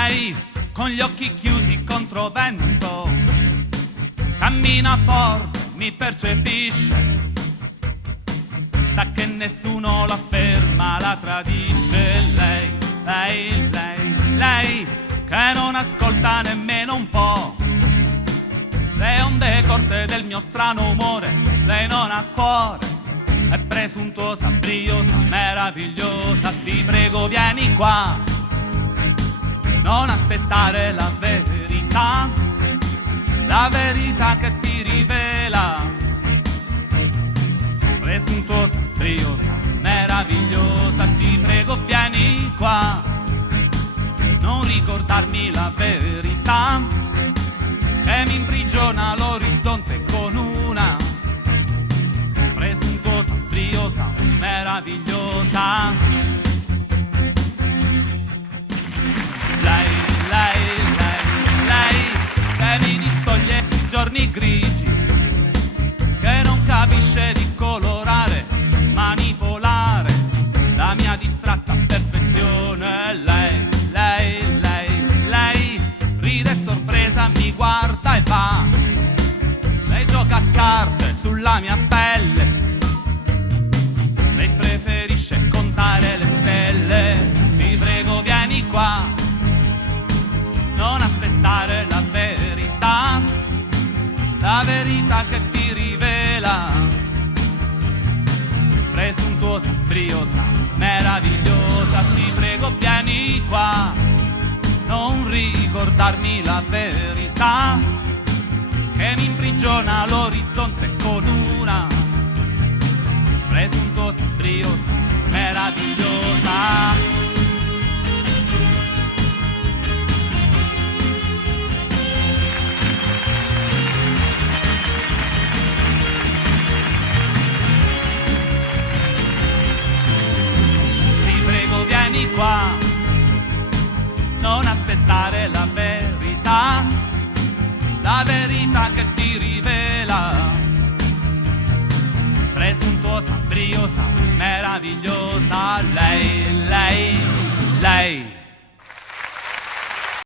lei con gli occhi chiusi contro vento cammina forte, mi percepisce, sa che nessuno la ferma, la tradisce. Lei che non ascolta nemmeno un po' le onde corte del mio strano umore. Lei non ha cuore, è presuntuosa, briosa, meravigliosa. Ti prego vieni qua, non aspettare la verità che ti rivela. Presuntuosa, briosa, meravigliosa. Ti prego vieni qua, non ricordarmi la verità che mi imprigiona l'orizzonte con una presuntuosa, briosa, meravigliosa. Lei che mi distoglie i giorni grigi, che non capisce di colorare, manipolare la mia distratta perfezione. Lei ride sorpresa, mi guarda e va. Lei gioca a carte sulla mia pelle, lei preferisce contare le stelle. Ti prego vieni qua, non aspettare la verità che ti rivela. Presuntuosa, briosa, meravigliosa. Ti prego vieni qua, non ricordarmi la verità che mi imprigiona l'orizzonte con una presuntuosa, briosa, meravigliosa. Vieni qua, non aspettare la verità che ti rivela. Presuntuosa, briosa, meravigliosa. Lei